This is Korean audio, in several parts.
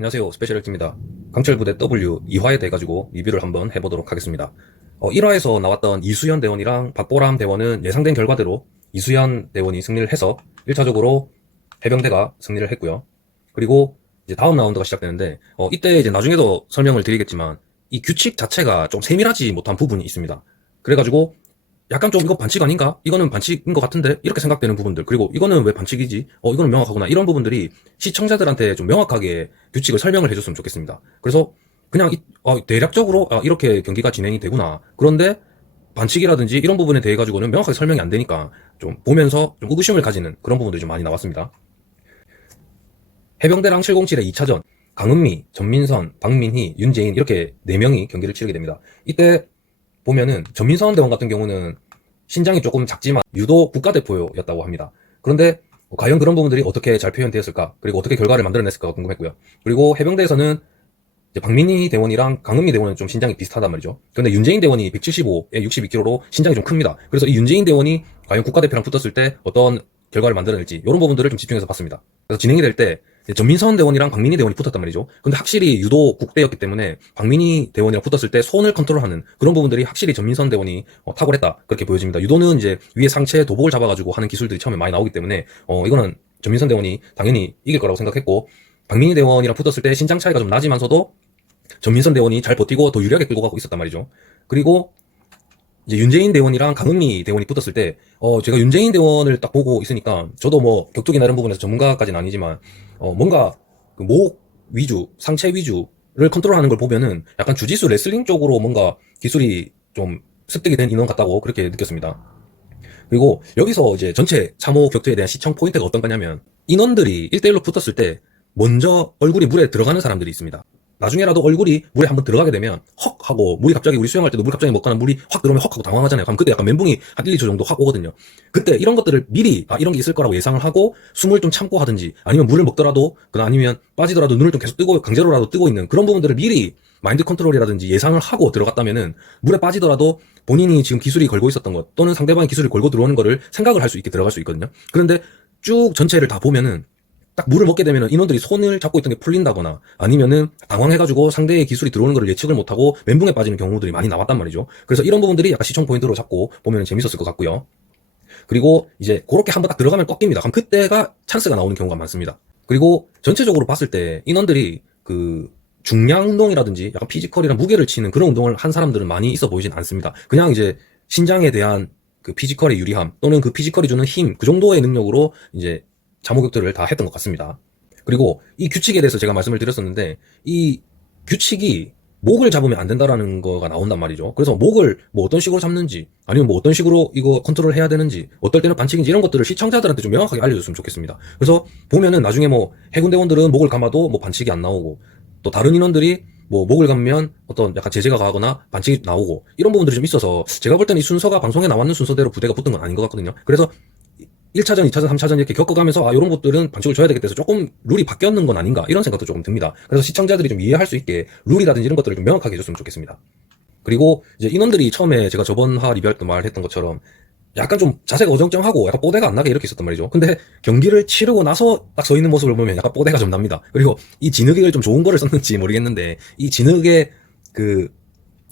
안녕하세요. 스페셜LT입니다. 강철부대 W 2화에 대해 가지고 리뷰를 한번 해보도록 하겠습니다. 1화에서 나왔던 이수연 대원이랑 박보람 대원은 예상된 결과대로 이수연 대원이 승리를 해서 1차적으로 해병대가 승리를 했고요. 그리고 이제 다음 라운드가 시작되는데 이때 이제 나중에도 설명을 드리겠지만 이 규칙 자체가 좀 세밀하지 못한 부분이 있습니다. 그래가지고 약간 좀 이거 반칙 아닌가? 이거는 반칙인 것 같은데? 이렇게 생각되는 부분들. 그리고 이거는 왜 반칙이지? 이거는 명확하구나. 이런 부분들이 시청자들한테 좀 명확하게 규칙을 설명을 해줬으면 좋겠습니다. 그래서 그냥 대략적으로 이렇게 경기가 진행이 되구나. 그런데 반칙이라든지 이런 부분에 대해 가지고는 명확하게 설명이 안 되니까 좀 보면서 좀 의구심을 가지는 그런 부분들이 좀 많이 나왔습니다. 해병대랑 707의 2차전 강은미, 전민선, 박민희, 윤재인 이렇게 4명이 경기를 치르게 됩니다. 이때 보면은 전민선 대원 같은 경우는 신장이 조금 작지만 유도 국가대표였다고 합니다. 그런데 과연 그런 부분들이 어떻게 잘 표현되었을까, 그리고 어떻게 결과를 만들어냈을까 궁금했고요. 그리고 해병대에서는 이제 박민희 대원이랑 강은미 대원은 좀 신장이 비슷하단 말이죠. 근데 윤재인 대원이 175에 62kg로 신장이 좀 큽니다. 그래서 이 윤재인 대원이 과연 국가대표랑 붙었을 때 어떤 결과를 만들어낼지 이런 부분들을 좀 집중해서 봤습니다. 그래서 진행이 될 때 전민선 대원이랑 박민희 대원이 붙었단 말이죠. 근데 확실히 유도 국대였기 때문에 박민희 대원이랑 붙었을 때 손을 컨트롤하는 그런 부분들이 확실히 전민선 대원이 탁월했다, 그렇게 보여집니다. 유도는 이제 위에 상체 도복을 잡아가지고 하는 기술들이 처음에 많이 나오기 때문에 이거는 전민선 대원이 당연히 이길 거라고 생각했고, 박민희 대원이랑 붙었을 때 신장 차이가 좀 나지만서도 전민선 대원이 잘 버티고 더 유리하게 끌고 가고 있었단 말이죠. 그리고 이제 윤재인 대원이랑 강은미 대원이 붙었을 때 제가 윤재인 대원을 딱 보고 있으니까 저도 뭐 격투기나 이런 부분에서 전문가까지는 아니지만 뭔가 그 목 위주, 상체 위주를 컨트롤하는 걸 보면은 약간 주짓수 레슬링 쪽으로 뭔가 기술이 좀 습득이 된 인원 같다고 그렇게 느꼈습니다. 그리고 여기서 이제 전체 참호 격투에 대한 시청 포인트가 어떤 거냐면, 인원들이 1대1로 붙었을 때 먼저 얼굴이 물에 들어가는 사람들이 있습니다. 나중에라도 얼굴이 물에 한번 들어가게 되면 헉 하고, 물이 갑자기, 우리 수영할 때도 물 갑자기 먹거나 물이 확 들어오면 헉 하고 당황하잖아요. 그럼 그때 약간 멘붕이 한 1, 2초 정도 확 오거든요. 그때 이런 것들을 미리 이런 게 있을 거라고 예상을 하고 숨을 좀 참고 하든지, 아니면 물을 먹더라도, 아니면 빠지더라도 눈을 좀 계속 뜨고 강제로라도 뜨고 있는 그런 부분들을 미리 마인드 컨트롤이라든지 예상을 하고 들어갔다면은 물에 빠지더라도 본인이 지금 기술이 걸고 있었던 것 또는 상대방이 기술이 걸고 들어오는 거를 생각을 할 수 있게 들어갈 수 있거든요. 그런데 쭉 전체를 다 보면은 딱 물을 먹게 되면은 인원들이 손을 잡고 있던 게 풀린다거나, 아니면은 당황해가지고 상대의 기술이 들어오는 걸 예측을 못하고 멘붕에 빠지는 경우들이 많이 나왔단 말이죠. 그래서 이런 부분들이 약간 시청 포인트로 잡고 보면 재밌었을 것 같고요. 그리고 이제 그렇게 한번 딱 들어가면 꺾입니다. 그럼 그때가 찬스가 나오는 경우가 많습니다. 그리고 전체적으로 봤을 때 인원들이 그 중량 운동이라든지 약간 피지컬이랑 무게를 치는 그런 운동을 한 사람들은 많이 있어 보이진 않습니다. 그냥 이제 신장에 대한 그 피지컬의 유리함 또는 그 피지컬이 주는 힘, 그 정도의 능력으로 이제 자모격들을 다 했던 것 같습니다. 그리고 이 규칙에 대해서 제가 말씀을 드렸었는데, 이 규칙이 목을 잡으면 안 된다라는 거가 나온단 말이죠. 그래서 목을 뭐 어떤 식으로 잡는지, 아니면 뭐 어떤 식으로 이거 컨트롤 해야 되는지, 어떨 때는 반칙인지 이런 것들을 시청자들한테 좀 명확하게 알려줬으면 좋겠습니다. 그래서 보면은 나중에 뭐 해군대원들은 목을 감아도 뭐 반칙이 안 나오고, 또 다른 인원들이 뭐 목을 감으면 어떤 약간 제재가 가거나 반칙이 나오고, 이런 부분들이 좀 있어서 제가 볼 때는 이 순서가 방송에 나왔는 순서대로 부대가 붙은 건 아닌 것 같거든요. 그래서 1차전, 2차전, 3차전 이렇게 겪어가면서 이런 것들은 반칙을 줘야 되겠다 해서 조금 룰이 바뀌었는 건 아닌가, 이런 생각도 조금 듭니다. 그래서 시청자들이 좀 이해할 수 있게 룰이라든지 이런 것들을 좀 명확하게 해줬으면 좋겠습니다. 그리고 이제 인원들이 처음에 제가 저번 화 리뷰할 때 말했던 것처럼 약간 좀 자세가 어정쩡하고 약간 뽀대가 안 나게 이렇게 있었단 말이죠. 근데 경기를 치르고 나서 딱 서 있는 모습을 보면 약간 뽀대가 좀 납니다. 그리고 이 진흙을 좀 좋은 거를 썼는지 모르겠는데, 이 진흙의 그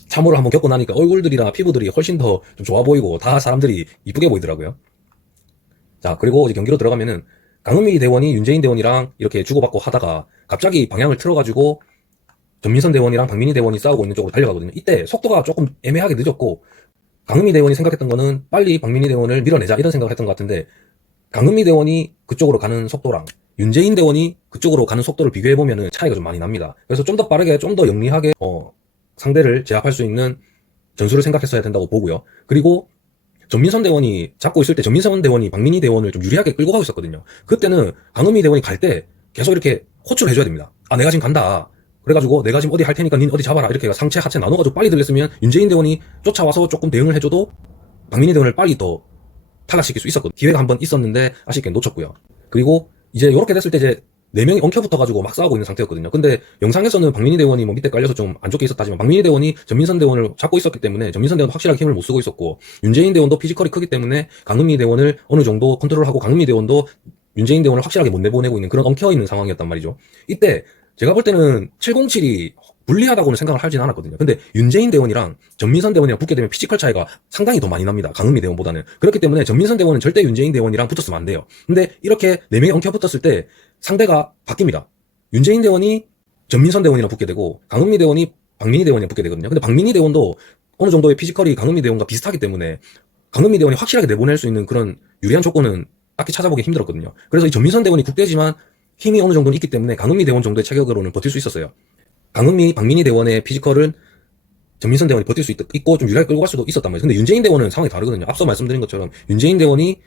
참호를 한번 겪고 나니까 얼굴들이나 피부들이 훨씬 더 좀 좋아 보이고 다 사람들이 이쁘게 보이더라고요. 자, 그리고 이제 경기로 들어가면은 강은미 대원이 윤재인 대원이랑 이렇게 주고받고 하다가 갑자기 방향을 틀어가지고 전민선 대원이랑 박민희 대원이 싸우고 있는 쪽으로 달려가거든요. 이때 속도가 조금 애매하게 늦었고, 강은미 대원이 생각했던 거는 빨리 박민희 대원을 밀어내자 이런 생각을 했던 것 같은데, 강은미 대원이 그쪽으로 가는 속도랑 윤재인 대원이 그쪽으로 가는 속도를 비교해보면은 차이가 좀 많이 납니다. 그래서 좀 더 빠르게, 좀 더 영리하게 상대를 제압할 수 있는 전술을 생각했어야 된다고 보고요. 그리고 전민선 대원이 잡고 있을 때 전민선 대원이 박민희 대원을 좀 유리하게 끌고 가고 있었거든요. 그때는 강은미 대원이 갈 때 계속 이렇게 호출을 해줘야 됩니다. 내가 지금 간다. 그래가지고 내가 지금 어디 할 테니까 닌 어디 잡아라. 이렇게 상체 하체 나눠가지고 빨리 들렸으면 윤재인 대원이 쫓아와서 조금 대응을 해줘도 박민희 대원을 빨리 더 탈락시킬 수 있었거든요. 기회가 한번 있었는데 아쉽게 놓쳤고요. 그리고 이제 이렇게 됐을 때 이제 4명이 엉켜붙어가지고 막 싸우고 있는 상태였거든요. 근데 영상에서는 박민희 대원이 뭐 밑에 깔려서 좀 안 좋게 있었다지만, 박민희 대원이 전민선 대원을 잡고 있었기 때문에 전민선 대원 확실하게 힘을 못 쓰고 있었고, 윤재인 대원도 피지컬이 크기 때문에 강은미 대원을 어느 정도 컨트롤하고, 강은미 대원도 윤재인 대원을 확실하게 못 내보내고 있는 그런 엉켜있는 상황이었단 말이죠. 이때 제가 볼 때는 707이 불리하다고는 생각을 하진 않았거든요. 근데 윤재인 대원이랑 전민선 대원이랑 붙게 되면 피지컬 차이가 상당히 더 많이 납니다. 강은미 대원보다는. 그렇기 때문에 전민선 대원은 절대 윤재인 대원이랑 붙었으면 안 돼요. 근데 이렇게 4명이 엉켜 붙었을 때 상대가 바뀝니다. 윤재인 대원이 전민선 대원이랑 붙게 되고 강은미 대원이 박민희 대원이랑 붙게 되거든요. 근데 박민희 대원도 어느 정도의 피지컬이 강은미 대원과 비슷하기 때문에 강은미 대원이 확실하게 내보낼 수 있는 그런 유리한 조건은 딱히 찾아보기 힘들었거든요. 그래서 이 전민선 대원이 국대지만 힘이 어느 정도는 있기 때문에 강은미 대원 정도의 체격으로는 버틸 수 있었어요. 강은미, 박민희 대원의 피지컬은 전민선 대원이 버틸 수 있고 좀 유리하게 끌고 갈 수도 있었단 말이에요. 근데 윤재인 대원은 상황이 다르거든요. 앞서 말씀드린 것처럼 윤재인 대원이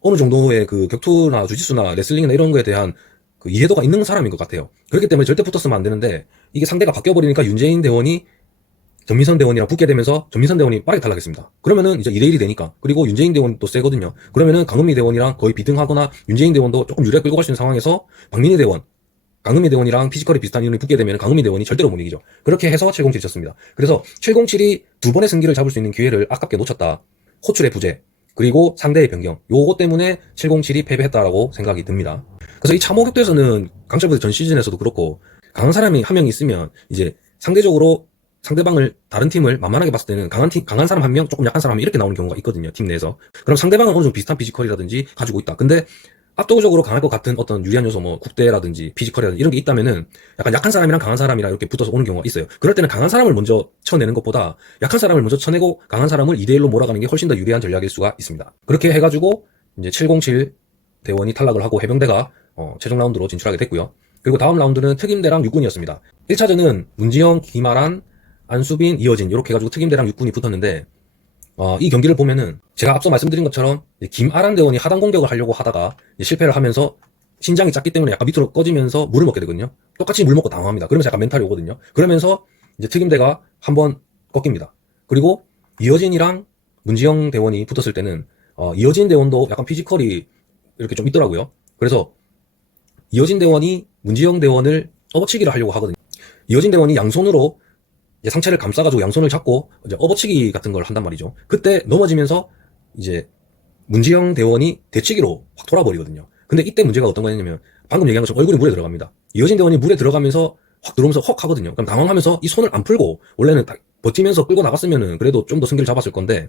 어느 정도의 그 격투나 주짓수나 레슬링이나 이런 거에 대한 그 이해도가 있는 사람인 것 같아요. 그렇기 때문에 절대 붙었으면 안 되는데 이게 상대가 바뀌어버리니까 윤재인 대원이 전민선 대원이랑 붙게 되면서 전민선 대원이 빠르게 탈락했습니다. 그러면은 이제 2대1이 되니까. 그리고 윤재인 대원도 세거든요. 그러면은 강은미 대원이랑 거의 비등하거나 윤재인 대원도 조금 유리하게 끌고 갈 수 있는 상황에서 박민희 대원, 강은미 대원이랑 피지컬이 비슷한 인원이 붙게 되면 강은미 대원이 절대로 못 이기죠. 그렇게 해서 707이 쳤습니다. 그래서 707이 두 번의 승기를 잡을 수 있는 기회를 아깝게 놓쳤다. 호출의 부재, 그리고 상대의 변경. 요거 때문에 707이 패배했다라고 생각이 듭니다. 그래서 이 참호격투에서는 강철부대 전 시즌에서도 그렇고 강한 사람이 한 명 있으면 이제 상대적으로 상대방을 다른 팀을 만만하게 봤을 때는 강한 사람 한 명, 조금 약한 사람 한 명 이렇게 나오는 경우가 있거든요. 팀 내에서. 그럼 상대방은 어느 정도 비슷한 피지컬이라든지 가지고 있다. 근데 압도적으로 강할 것 같은 어떤 유리한 요소, 뭐 국대라든지 피지컬이라든지 이런 게 있다면은 약간 약한 사람이랑 강한 사람이랑 이렇게 붙어서 오는 경우가 있어요. 그럴 때는 강한 사람을 먼저 쳐내는 것보다 약한 사람을 먼저 쳐내고 강한 사람을 2대1로 몰아가는 게 훨씬 더 유리한 전략일 수가 있습니다. 그렇게 해가지고 이제 707 대원이 탈락을 하고 해병대가 최종 라운드로 진출하게 됐고요. 그리고 다음 라운드는 특임대랑 육군이었습니다. 1차전은 문지영, 김아란, 안수빈, 이어진 이렇게 해가지고 특임대랑 육군이 붙었는데 이 경기를 보면은 제가 앞서 말씀드린 것처럼 김아란 대원이 하단 공격을 하려고 하다가 실패를 하면서 신장이 작기 때문에 약간 밑으로 꺼지면서 물을 먹게 되거든요. 똑같이 물 먹고 당황합니다. 그러면서 약간 멘탈이 오거든요. 그러면서 이제 특임대가 한번 꺾입니다. 그리고 이어진이랑 문지영 대원이 붙었을 때는 이어진 대원도 약간 피지컬이 이렇게 좀 있더라고요. 그래서 이어진 대원이 문지영 대원을 업어치기를 하려고 하거든요. 이어진 대원이 양손으로 이제 상체를 감싸가지고 양손을 잡고 이제 업어치기 같은 걸 한단 말이죠. 그때 넘어지면서 이제 문지영 대원이 대치기로 확 돌아버리거든요. 근데 이때 문제가 어떤 거냐면 방금 얘기한 것처럼 얼굴이 물에 들어갑니다. 이어진 대원이 물에 들어가면서 확 들어오면서 헉 하거든요. 그럼 당황하면서 이 손을 안 풀고 원래는 버티면서 끌고 나갔으면은 그래도 좀 더 승기를 잡았을 건데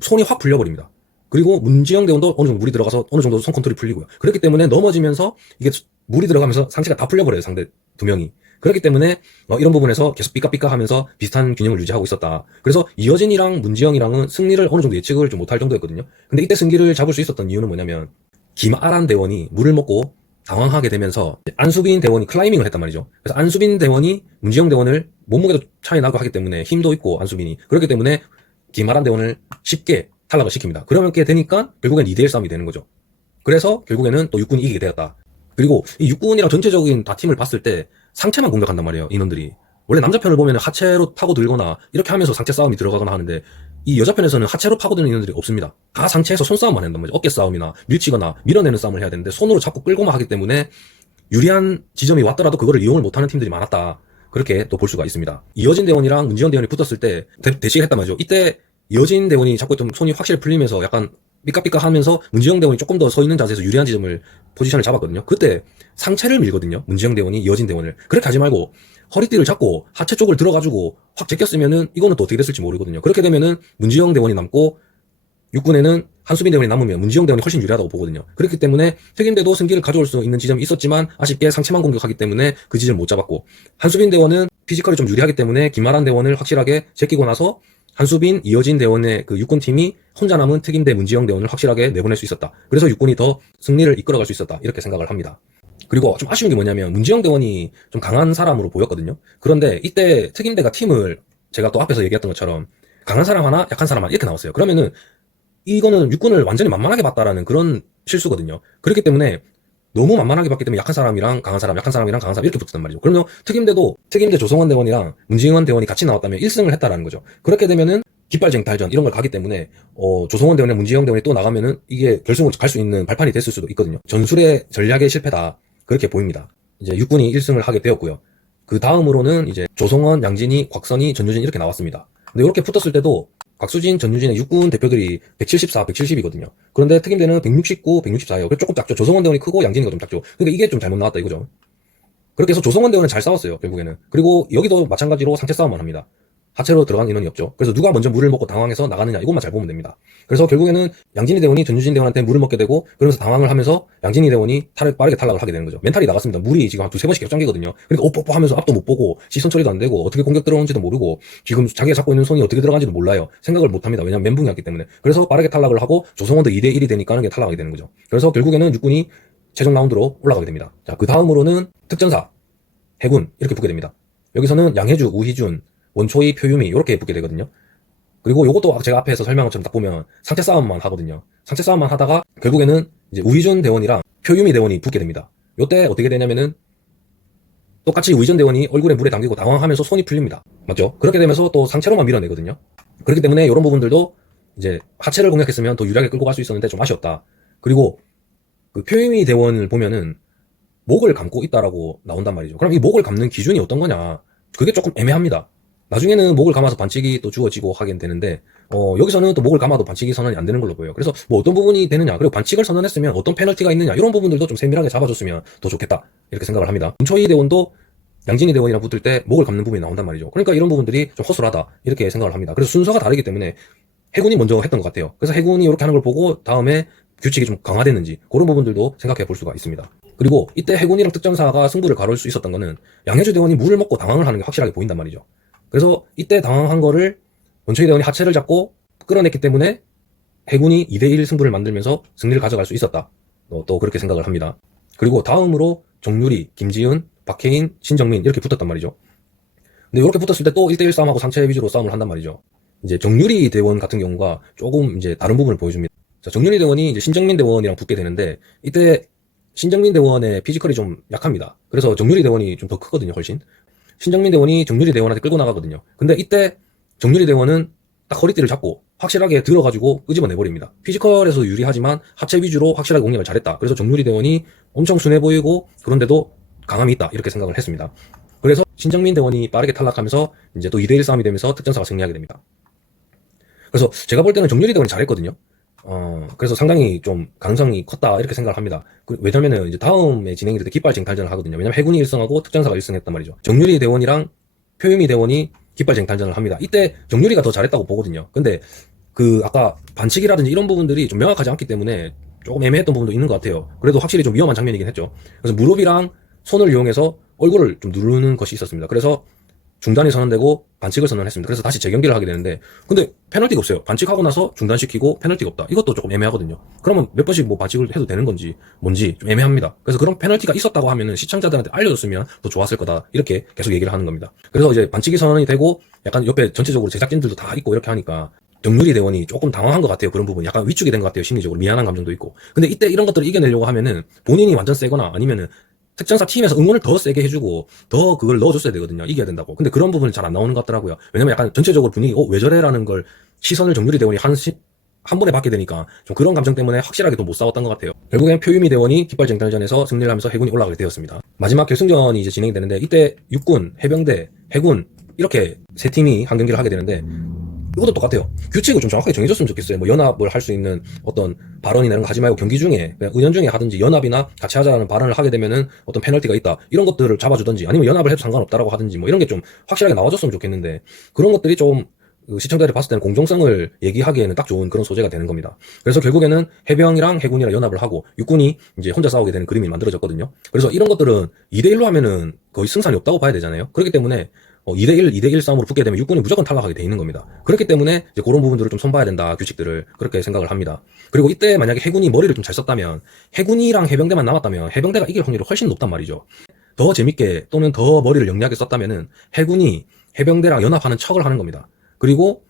손이 확 풀려버립니다. 그리고 문지영 대원도 어느 정도 물이 들어가서 어느 정도 손 컨트롤이 풀리고요. 그렇기 때문에 넘어지면서 이게 물이 들어가면서 상체가 다 풀려버려요. 상대 두 명이. 그렇기 때문에 이런 부분에서 계속 삐까삐까 하면서 비슷한 균형을 유지하고 있었다. 그래서 이어진이랑 문지영이랑은 승리를 어느 정도 예측을 좀 못할 정도였거든요. 근데 이때 승기를 잡을 수 있었던 이유는 뭐냐면 김아란 대원이 물을 먹고 당황하게 되면서 안수빈 대원이 클라이밍을 했단 말이죠. 그래서 안수빈 대원이 문지영 대원을 몸무게도 차이 나고 하기 때문에 힘도 있고 안수빈이 그렇기 때문에 김아란 대원을 쉽게 탈락을 시킵니다. 그렇게 되니까 결국엔 2대1 싸움이 되는 거죠. 그래서 결국에는 또 육군이 이기게 되었다. 그리고 이 육군이랑 전체적인 다 팀을 봤을 때 상체만 공격한단 말이에요. 인원들이. 원래 남자 편을 보면 하체로 파고들거나 이렇게 하면서 상체 싸움이 들어가거나 하는데 이 여자 편에서는 하체로 파고드는 인원들이 없습니다. 다 상체에서 손싸움만 한단 말이죠. 어깨 싸움이나 밀치거나 밀어내는 싸움을 해야 되는데 손으로 자꾸 끌고만 하기 때문에 유리한 지점이 왔더라도 그거를 이용을 못하는 팀들이 많았다. 그렇게 또 볼 수가 있습니다. 이어진 대원이랑 문지영 대원이 붙었을 때 대치를 했단 말이죠. 이때 이어진 대원이 자꾸 좀 손이 확실히 풀리면서 약간 삐까삐까 하면서 문지영 대원이 조금 더 서 있는 자세에서 유리한 지점을 포지션을 잡았거든요. 그때 상체를 밀거든요. 문지영 대원이 이어진 대원을. 그렇게 하지 말고 허리띠를 잡고 하체 쪽을 들어가지고 확 제꼈으면은 이거는 또 어떻게 됐을지 모르거든요. 그렇게 되면은 문지영 대원이 남고 육군에는 한수빈 대원이 남으면 문지영 대원이 훨씬 유리하다고 보거든요. 그렇기 때문에 특임대도 승기를 가져올 수 있는 지점이 있었지만 아쉽게 상체만 공격하기 때문에 그 지점을 못 잡았고 한수빈 대원은 피지컬이 좀 유리하기 때문에 김아란 대원을 확실하게 제끼고 나서 한수빈, 이어진 대원의 그 육군팀이 혼자 남은 특임대 문지영 대원을 확실하게 내보낼 수 있었다. 그래서 육군이 더 승리를 이끌어갈 수 있었다. 이렇게 생각을 합니다. 그리고 좀 아쉬운 게 뭐냐면 문지영 대원이 좀 강한 사람으로 보였거든요. 그런데 이때 특임대가 팀을 제가 또 앞에서 얘기했던 것처럼 강한 사람 하나, 약한 사람 하나 이렇게 나왔어요. 그러면은 이거는 육군을 완전히 만만하게 봤다라는 그런 실수거든요. 그렇기 때문에 너무 만만하게 봤기 때문에 약한 사람이랑 강한 사람, 약한 사람이랑 강한 사람 이렇게 붙었단 말이죠. 그러면 특임대 조성원 대원이랑 문지영 대원이 같이 나왔다면 1승을 했다라는 거죠. 그렇게 되면은 깃발쟁탈전 이런 걸 가기 때문에 조성원 대원이랑 문지영 대원이 또 나가면은 이게 결승을 갈 수 있는 발판이 됐을 수도 있거든요. 전술의 전략의 실패다. 그렇게 보입니다. 이제 육군이 1승을 하게 되었고요. 그 다음으로는 이제 조성원, 양진희, 곽선희, 전유진 이렇게 나왔습니다. 근데 이렇게 붙었을 때도 곽수진, 전유진의 육군 대표들이 174, 170이거든요. 그런데 특임대는 169, 164예요. 그래서 조금 작죠. 조성원 대원이 크고 양진이가 좀 작죠. 그러니까 이게 좀 잘못 나왔다 이거죠. 그렇게 해서 조성원 대원은 잘 싸웠어요, 결국에는. 그리고 여기도 마찬가지로 상체 싸움만 합니다. 하체로 들어간 인원이 없죠. 그래서 누가 먼저 물을 먹고 당황해서 나가느냐, 이것만 잘 보면 됩니다. 그래서 결국에는 양진희 대원이 전유진 대원한테 물을 먹게 되고, 그러면서 당황을 하면서 양진희 대원이 빠르게 탈락을 하게 되는 거죠. 멘탈이 나갔습니다. 물이 지금 한 두세 번씩 격장기거든요. 그러니까 오뽀뽀 하면서 앞도 못 보고 시선 처리도 안 되고 어떻게 공격 들어오는지도 모르고 지금 자기가 잡고 있는 손이 어떻게 들어간지도 몰라요. 생각을 못 합니다. 왜냐면 멘붕이었기 때문에. 그래서 빠르게 탈락을 하고 조성원도 2대1이 되니까 하는 게 탈락하게 되는 거죠. 그래서 결국에는 육군이 최종 라운드로 올라가게 됩니다. 자, 그 다음으로는 특전사, 해군 이렇게 붙게 됩니다. 여기서는 양혜주, 우희준, 원초희, 표유미 이렇게 붙게 되거든요. 그리고 요것도 제가 앞에서 설명한 것처럼 딱 보면 상체 싸움만 하거든요. 상체 싸움만 하다가 결국에는 이제 우희준 대원이랑 표유미 대원이 붙게 됩니다. 요때 어떻게 되냐면은 똑같이 우희준 대원이 얼굴에 물에 담기고 당황하면서 손이 풀립니다. 맞죠? 그렇게 되면서 또 상체로만 밀어내거든요. 그렇기 때문에 이런 부분들도 이제 하체를 공략했으면 더 유리하게 끌고 갈 수 있었는데 좀 아쉬웠다. 그리고 그 표유미 대원을 보면은 목을 감고 있다라고 나온단 말이죠. 그럼 이 목을 감는 기준이 어떤 거냐? 그게 조금 애매합니다. 나중에는 목을 감아서 반칙이 또 주어지고 하긴 되는데, 여기서는 또 목을 감아도 반칙이 선언이 안 되는 걸로 보여요. 그래서 뭐 어떤 부분이 되느냐, 그리고 반칙을 선언했으면 어떤 페널티가 있느냐, 이런 부분들도 좀 세밀하게 잡아줬으면 더 좋겠다. 이렇게 생각을 합니다. 문초희 대원도 양진희 대원이랑 붙을 때 목을 감는 부분이 나온단 말이죠. 그러니까 이런 부분들이 좀 허술하다. 이렇게 생각을 합니다. 그래서 순서가 다르기 때문에 해군이 먼저 했던 것 같아요. 그래서 해군이 이렇게 하는 걸 보고 다음에 규칙이 좀 강화됐는지 그런 부분들도 생각해 볼 수가 있습니다. 그리고 이때 해군이랑 특전사가 승부를 가를 수 있었던 거는 양혜주 대원이 물을 먹고 당황을 하는 게 확실하게 보인단 말이죠. 그래서 이때 당황한 거를 원초희 대원이 하체를 잡고 끌어냈기 때문에 해군이 2대1 승부를 만들면서 승리를 가져갈 수 있었다. 또 그렇게 생각을 합니다. 그리고 다음으로 정유리, 김지은, 박혜인, 신정민 이렇게 붙었단 말이죠. 근데 이렇게 붙었을 때 또 1대1 싸움하고 상체 위주로 싸움을 한단 말이죠. 이제 정유리 대원 같은 경우가 조금 이제 다른 부분을 보여줍니다. 자, 정유리 대원이 이제 신정민 대원이랑 붙게 되는데 이때 신정민 대원의 피지컬이 좀 약합니다. 그래서 정유리 대원이 좀 더 크거든요, 훨씬. 신정민 대원이 정유리 대원한테 끌고 나가거든요. 근데 이때 정유리 대원은 딱 허리띠를 잡고 확실하게 들어가지고 끄집어내버립니다. 피지컬에서 유리하지만 하체 위주로 확실하게 공략을 잘했다. 그래서 정유리 대원이 엄청 순해 보이고 그런데도 강함이 있다. 이렇게 생각을 했습니다. 그래서 신정민 대원이 빠르게 탈락하면서 이제 또 2대1 싸움이 되면서 특전사가 승리하게 됩니다. 그래서 제가 볼 때는 정유리 대원이 잘했거든요. 그래서 상당히 좀 가능성이 컸다 이렇게 생각을 합니다. 왜냐면은 이제 다음에 진행이 될 때 깃발 쟁탈전을 하거든요. 왜냐면 해군이 1승하고 특전사가 1승했단 말이죠. 정유리 대원이랑 표유미 대원이 깃발 쟁탈전을 합니다. 이때 정유리가 더 잘했다고 보거든요. 근데 그 아까 반칙이라든지 이런 부분들이 좀 명확하지 않기 때문에 조금 애매했던 부분도 있는 것 같아요. 그래도 확실히 좀 위험한 장면이긴 했죠. 그래서 무릎이랑 손을 이용해서 얼굴을 좀 누르는 것이 있었습니다. 그래서 중단이 선언되고 반칙을 선언했습니다. 그래서 다시 재경기를 하게 되는데 근데 페널티가 없어요. 반칙하고 나서 중단시키고 페널티가 없다. 이것도 조금 애매하거든요. 그러면 몇 번씩 뭐 반칙을 해도 되는 건지 뭔지 좀 애매합니다. 그래서 그런 페널티가 있었다고 하면은 시청자들한테 알려줬으면 더 좋았을 거다. 이렇게 계속 얘기를 하는 겁니다. 그래서 이제 반칙이 선언이 되고 약간 옆에 전체적으로 제작진들도 다 있고 이렇게 하니까 정유리 대원이 조금 당황한 것 같아요. 그런 부분 약간 위축이 된 것 같아요. 심리적으로 미안한 감정도 있고. 근데 이때 이런 것들을 이겨내려고 하면은 본인이 완전 세거나 아니면은 특전사 팀에서 응원을 더 세게 해주고 더 그걸 넣어줬어야 되거든요. 이겨야 된다고. 근데 그런 부분이 잘 안 나오는 것 같더라고요. 왜냐면 약간 전체적으로 분위기 왜 저래라는 걸 시선을 정유리 대원이 한 번에 받게 되니까 좀 그런 감정 때문에 확실하게 더 못 싸웠던 것 같아요. 결국엔 표유미 대원이 깃발 쟁탈전에서 승리를 하면서 해군이 올라가게 되었습니다. 마지막 결승전이 이제 진행이 되는데 이때 육군, 해병대, 해군 이렇게 세 팀이 한 경기를 하게 되는데 이것도 똑같아요. 규칙을 좀 정확하게 정해줬으면 좋겠어요. 뭐 연합을 할 수 있는 어떤 발언이나 이런 거 하지 말고 경기 중에 그냥 의연 중에 하든지 연합이나 같이 하자는 발언을 하게 되면은 어떤 페널티가 있다. 이런 것들을 잡아주든지 아니면 연합을 해도 상관없다라고 하든지 뭐 이런 게 좀 확실하게 나와줬으면 좋겠는데 그런 것들이 좀 시청자들이 봤을 때는 공정성을 얘기하기에는 딱 좋은 그런 소재가 되는 겁니다. 그래서 결국에는 해병이랑 해군이랑 연합을 하고 육군이 이제 혼자 싸우게 되는 그림이 만들어졌거든요. 그래서 이런 것들은 2대1로 하면은 거의 승산이 없다고 봐야 되잖아요. 그렇기 때문에 2대1 싸움으로 붙게 되면 육군이 무조건 탈락하게 돼 있는 겁니다. 그렇기 때문에 이제 그런 부분들을 좀 손봐야 된다, 규칙들을. 그렇게 생각을 합니다. 그리고 이때 만약에 해군이 머리를 좀 잘 썼다면, 해군이랑 해병대만 남았다면 해병대가 이길 확률이 훨씬 높단 말이죠. 더 재밌게 또는 더 머리를 영리하게 썼다면은 해군이 해병대랑 연합하는 척을 하는 겁니다. 그리고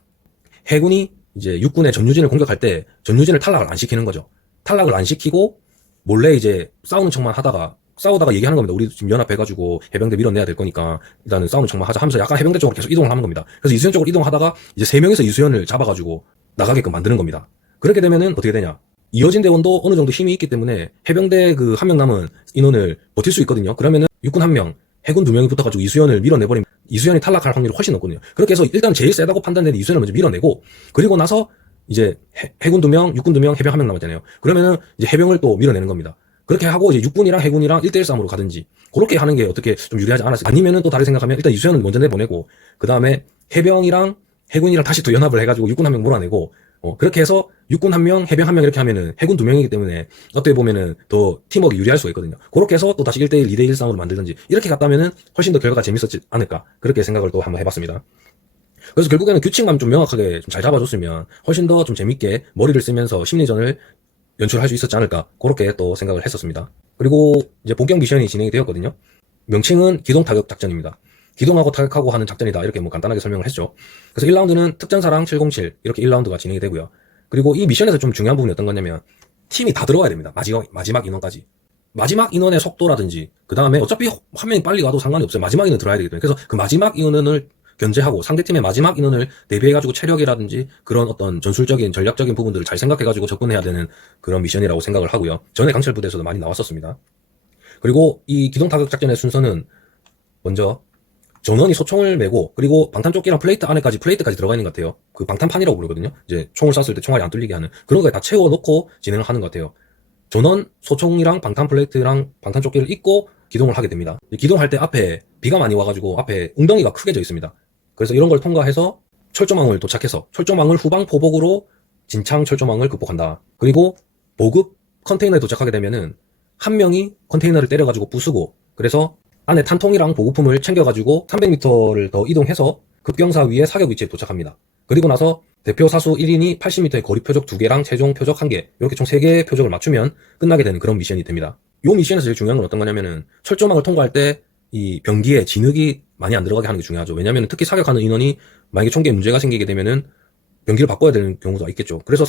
해군이 이제 육군의 전유진을 공격할 때 전유진을 탈락을 안 시키는 거죠. 탈락을 안 시키고 몰래 이제 싸우는 척만 하다가 싸우다가 얘기하는 겁니다. 우리 지금 연합해가지고 해병대 밀어내야 될 거니까 일단은 싸우는 척만 하자 하면서 약간 해병대 쪽으로 계속 이동을 하는 겁니다. 그래서 이수연 쪽으로 이동하다가 이제 3명에서 이수연을 잡아가지고 나가게끔 만드는 겁니다. 그렇게 되면은 어떻게 되냐? 이어진 대원도 어느 정도 힘이 있기 때문에 해병대 그 1명 남은 인원을 버틸 수 있거든요. 그러면은 육군 1명, 해군 2명이 붙어가지고 이수연을 밀어내버리면 이수연이 탈락할 확률이 훨씬 높거든요. 그렇게 해서 일단 제일 세다고 판단되는 이수연을 먼저 밀어내고 그리고 나서 이제 해군 2명, 육군 2명, 해병 1명 남았잖아요. 그러면은 이제 해병을 또 밀어내는 겁니다. 그렇게 하고 이제 육군이랑 해군이랑 1대1 싸움으로 가든지 그렇게 하는 게 어떻게 좀 유리하지 않았을까. 아니면은 또 다르게 생각하면 일단 이수연은 먼저 내보내고 그 다음에 해병이랑 해군이랑 다시 또 연합을 해가지고 육군 한 명 몰아내고 그렇게 해서 육군 한 명, 해병 한 명 이렇게 하면은 해군 2명이기 때문에 어떻게 보면은 더 팀워크 유리할 수가 있거든요. 그렇게 해서 또 다시 1대1, 2대1 싸움으로 만들든지 이렇게 갔다면은 훨씬 더 결과가 재밌었지 않을까. 그렇게 생각을 또 한번 해봤습니다. 그래서 결국에는 규칙만 좀 명확하게 좀 잘 잡아줬으면 훨씬 더 좀 재밌게 머리를 쓰면서 심리전을 연출할 수 있었지 않을까. 그렇게 또 생각을 했었습니다. 그리고 이제 본격 미션이 진행이 되었거든요. 명칭은 기동타격 작전입니다. 기동하고 타격하고 하는 작전이다. 이렇게 뭐 간단하게 설명을 했죠. 그래서 1라운드는 특전사랑 707 이렇게 1라운드가 진행이 되고요. 그리고 이 미션에서 좀 중요한 부분이 어떤 거냐면 팀이 다 들어가야 됩니다. 마지막 인원까지. 마지막 인원의 속도라든지 그 다음에 어차피 한 명이 빨리 가도 상관이 없어요. 마지막 인원 들어야 되기 때문에. 그래서 그 마지막 인원을 견제하고 상대팀의 마지막 인원을 대비해가지고 체력이라든지 그런 어떤 전술적인 전략적인 부분들을 잘 생각해가지고 접근해야 되는 그런 미션이라고 생각을 하고요. 전에 강철 부대에서도 많이 나왔었습니다. 그리고 이 기동타격 작전의 순서는 먼저 전원이 소총을 메고 그리고 방탄조끼랑 플레이트까지 들어가 있는 것 같아요. 그 방탄판이라고 부르거든요. 이제 총을 쐈을 때 총알이 안 뚫리게 하는 그런 거에 다 채워놓고 진행을 하는 것 같아요. 전원 소총이랑 방탄 플레이트랑 방탄조끼를 입고 기동을 하게 됩니다. 기동할 때 앞에 비가 많이 와가지고 앞에 웅덩이가 크게 져 있습니다. 그래서 이런 걸 통과해서 철조망을 도착해서 철조망을 후방 포복으로 진창 철조망을 극복한다. 그리고 보급 컨테이너에 도착하게 되면은 한 명이 컨테이너를 때려가지고 부수고 그래서 안에 탄통이랑 보급품을 챙겨가지고 300m를 더 이동해서 급경사 위에 사격 위치에 도착합니다. 그리고 나서 대표 사수 1인이 80m의 거리 표적 2개랑 최종 표적 1개 이렇게 총 3개의 표적을 맞추면 끝나게 되는 그런 미션이 됩니다. 이 미션에서 제일 중요한 건 어떤 거냐면은 철조망을 통과할 때 이 병기에 진흙이 많이 안 들어가게 하는 게 중요하죠. 왜냐면은 특히 사격하는 인원이 만약에 총기에 문제가 생기게 되면은 병기를 바꿔야 되는 경우가 있겠죠. 그래서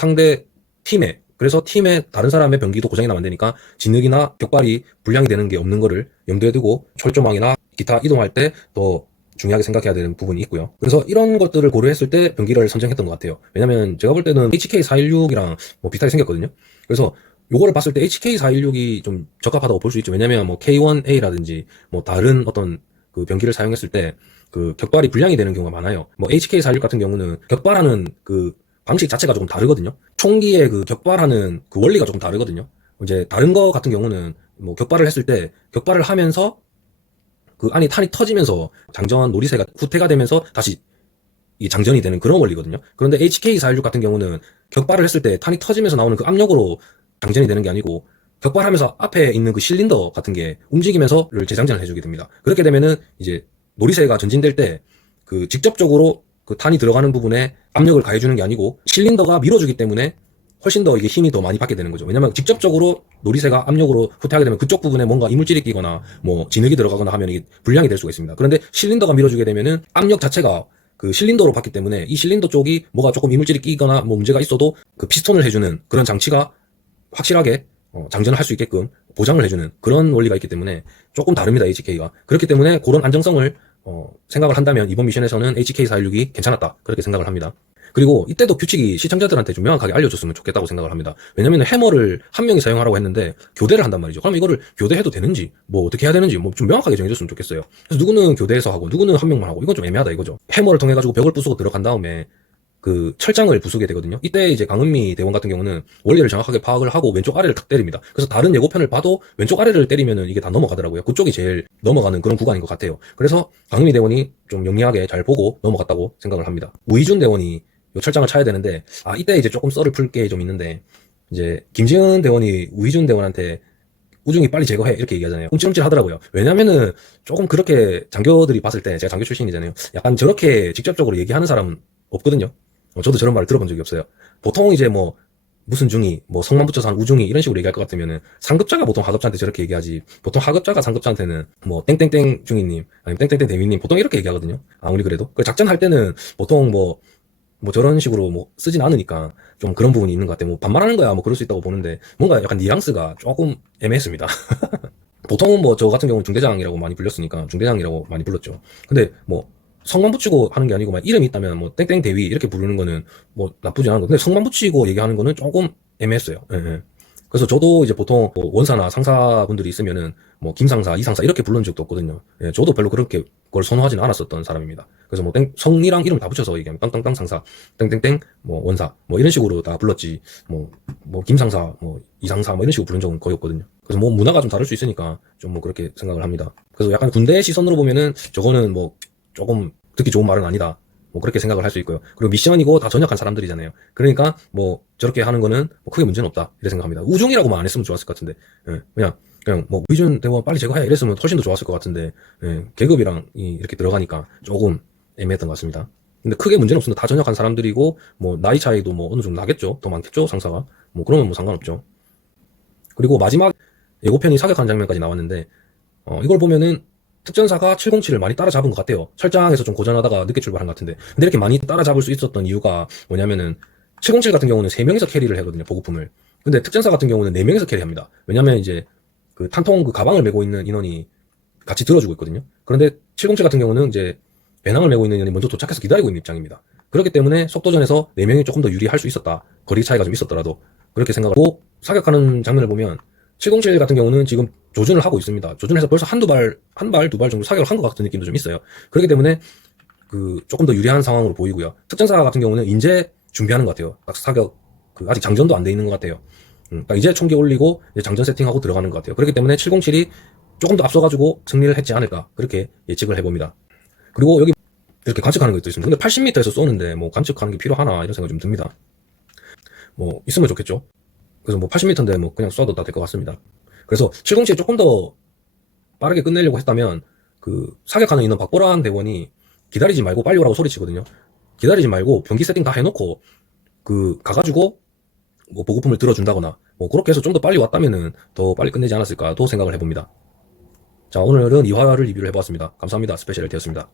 팀의 다른 사람의 병기도 고장이 나면 안 되니까 진흙이나 격발이 불량이 되는 게 없는 거를 염두에 두고 철조망이나 기타 이동할 때 더 중요하게 생각해야 되는 부분이 있고요. 그래서 이런 것들을 고려했을 때 병기를 선정했던 것 같아요. 왜냐면 제가 볼 때는 HK416이랑 뭐 비슷하게 생겼거든요. 그래서 요거를 봤을 때 HK416이 좀 적합하다고 볼 수 있죠. 왜냐면 뭐 K1A라든지 뭐 다른 어떤 그 병기를 사용했을 때 그 격발이 불량이 되는 경우가 많아요. 뭐 HK416 같은 경우는 격발하는 그 방식 자체가 조금 다르거든요. 총기의 그 격발하는 그 원리가 조금 다르거든요. 이제 다른 거 같은 경우는 뭐 격발을 했을 때 격발을 하면서 그 안이 탄이 터지면서 장전 노리쇠가 후퇴가 되면서 다시 이 장전이 되는 그런 원리거든요. 그런데 HK416 같은 경우는 격발을 했을 때 탄이 터지면서 나오는 그 압력으로 장전이 되는 게 아니고 격발하면서 앞에 있는 그 실린더 같은 게 움직이면서를 재장전을 해주게 됩니다. 그렇게 되면은 이제 노리쇠가 전진될 때 그 직접적으로 그 탄이 들어가는 부분에 압력을 가해주는 게 아니고 실린더가 밀어주기 때문에 훨씬 더 이게 힘이 더 많이 받게 되는 거죠. 왜냐면 직접적으로 노리쇠가 압력으로 후퇴하게 되면 그쪽 부분에 뭔가 이물질이 끼거나 뭐 진흙이 들어가거나 하면 이게 불량이 될 수가 있습니다. 그런데 실린더가 밀어주게 되면은 압력 자체가 그 실린더로 받기 때문에 이 실린더 쪽이 뭐가 조금 이물질이 끼거나 뭐 문제가 있어도 그 피스톤을 해주는 그런 장치가 확실하게 장전을 할 수 있게끔 보장을 해주는 그런 원리가 있기 때문에 조금 다릅니다. HK가. 그렇기 때문에 그런 안정성을 생각을 한다면 이번 미션에서는 HK416이 괜찮았다. 그렇게 생각을 합니다. 그리고 이때도 규칙이 시청자들한테 좀 명확하게 알려줬으면 좋겠다고 생각을 합니다. 왜냐면 해머를 한 명이 사용하라고 했는데 교대를 한단 말이죠. 그럼 이거를 교대해도 되는지 뭐 어떻게 해야 되는지 뭐 좀 명확하게 정해줬으면 좋겠어요. 그래서 누구는 교대해서 하고 누구는 한 명만 하고 이건 좀 애매하다 이거죠. 해머를 통해 가지고 벽을 부수고 들어간 다음에 그 철장을 부수게 되거든요. 이때 이제 강은미 대원 같은 경우는 원리를 정확하게 파악을 하고 왼쪽 아래를 탁 때립니다. 그래서 다른 예고편을 봐도 왼쪽 아래를 때리면은 이게 다 넘어가더라고요. 그쪽이 제일 넘어가는 그런 구간인 것 같아요. 그래서 강은미 대원이 좀 영리하게 잘 보고 넘어갔다고 생각을 합니다. 우희준 대원이 요 철장을 차야 되는데 이때 이제 조금 썰을 풀 게 좀 있는데 이제 김지은 대원이 우희준 대원한테 우중이 빨리 제거해 이렇게 얘기하잖아요. 움찔움찔 하더라고요. 왜냐면은 조금 그렇게 장교들이 봤을 때 제가 장교 출신이잖아요. 약간 저렇게 직접적으로 얘기하는 사람은 없거든요. 저도 저런 말을 들어본 적이 없어요. 보통 이제 뭐 무슨 중이 뭐 성만 붙여서 한 우중이 이런 식으로 얘기할 것 같으면은 상급자가 보통 하급자한테 저렇게 얘기하지 보통 하급자가 상급자한테는 뭐 땡땡땡 중위님 아니면 땡땡땡 대위님 보통 이렇게 얘기하거든요. 아무리 그래도 그 작전할 때는 보통 뭐 저런 식으로 뭐 쓰진 않으니까 좀 그런 부분이 있는 것 같아요. 뭐 반말하는 거야 뭐 그럴 수 있다고 보는데 뭔가 약간 뉘앙스가 조금 애매했습니다. 보통은 뭐 저 같은 경우는 중대장이라고 많이 불렸으니까 중대장이라고 많이 불렀죠. 근데 뭐 성만 붙이고 하는 게 아니고 막 이름이 있다면 뭐 땡땡 대위 이렇게 부르는 거는 뭐 나쁘지 않은 거. 근데 성만 붙이고 얘기하는 거는 조금 애매했어요. 예. 그래서 저도 이제 보통 뭐 원사나 상사분들이 있으면은 뭐 김상사, 이상사 이렇게 부른 적도 없거든요. 예, 저도 별로 그렇게 그걸 선호하지는 않았었던 사람입니다. 그래서 뭐 성이랑 이름 다 붙여서 얘기하면 땅땅땅 상사, 땡땡땡 뭐 원사 뭐 이런 식으로 다 불렀지 뭐 김상사, 뭐 이상사 뭐 이런 식으로 부른 적은 거의 없거든요. 그래서 뭐 문화가 좀 다를 수 있으니까 좀 뭐 그렇게 생각을 합니다. 그래서 약간 군대 시선으로 보면은 저거는 뭐 조금 듣기 좋은 말은 아니다. 뭐 그렇게 생각을 할 수 있고요. 그리고 미션이고 다 전역한 사람들이잖아요. 그러니까 뭐 저렇게 하는 거는 뭐 크게 문제는 없다 이렇게 생각합니다. 우중이라고만 안 했으면 좋았을 것 같은데, 예, 그냥 뭐 위준 대원 빨리 제거해 이랬으면 훨씬 더 좋았을 것 같은데, 예, 계급이랑 이렇게 들어가니까 조금 애매했던 것 같습니다. 근데 크게 문제는 없습니다. 다 전역한 사람들이고 뭐 나이 차이도 뭐 어느 정도 나겠죠. 더 많겠죠 상사가. 뭐 그러면 뭐 상관없죠. 그리고 마지막 예고편이 사격하는 장면까지 나왔는데, 이걸 보면은 특전사가 707을 많이 따라잡은 것 같아요. 철장에서 좀 고전하다가 늦게 출발한 것 같은데. 근데 이렇게 많이 따라잡을 수 있었던 이유가 뭐냐면은 707 같은 경우는 3명이서 캐리를 하거든요, 보급품을. 근데 특전사 같은 경우는 4명이서 캐리합니다. 왜냐면 이제 그 탄통 그 가방을 메고 있는 인원이 같이 들어주고 있거든요. 그런데 707 같은 경우는 이제 배낭을 메고 있는 인원이 먼저 도착해서 기다리고 있는 입장입니다. 그렇기 때문에 속도전에서 4명이 조금 더 유리할 수 있었다. 거리 차이가 좀 있었더라도. 그렇게 생각을 하고 사격하는 장면을 보면 707 같은 경우는 지금 조준을 하고 있습니다. 조준해서 벌써 한 발, 두 발 정도 사격을 한 것 같은 느낌도 좀 있어요. 그렇기 때문에 그 조금 더 유리한 상황으로 보이고요. 특전사 같은 경우는 이제 준비하는 것 같아요. 딱 사격, 아직 장전도 안 돼 있는 것 같아요. 이제 총기 올리고 이제 장전 세팅하고 들어가는 것 같아요. 그렇기 때문에 707이 조금 더 앞서가지고 승리를 했지 않을까 그렇게 예측을 해봅니다. 그리고 여기 이렇게 관측하는 것도 있습니다. 근데 80m에서 쏘는데 뭐 관측하는 게 필요하나 이런 생각이 좀 듭니다. 뭐 있으면 좋겠죠. 그래서 뭐 80m인데 뭐 그냥 쏴도 다 될 것 같습니다. 그래서 707이 조금 더 빠르게 끝내려고 했다면 그 사격하는 인원 박보란 대원이 기다리지 말고 빨리 오라고 소리치거든요. 기다리지 말고 병기 세팅 다 해놓고 그 가가지고 뭐 보급품을 들어준다거나 뭐 그렇게 해서 좀 더 빨리 왔다면은 더 빨리 끝내지 않았을까도 생각을 해봅니다. 자, 오늘은 2화를 리뷰를 해보았습니다. 감사합니다. 스페셜 LT였습니다.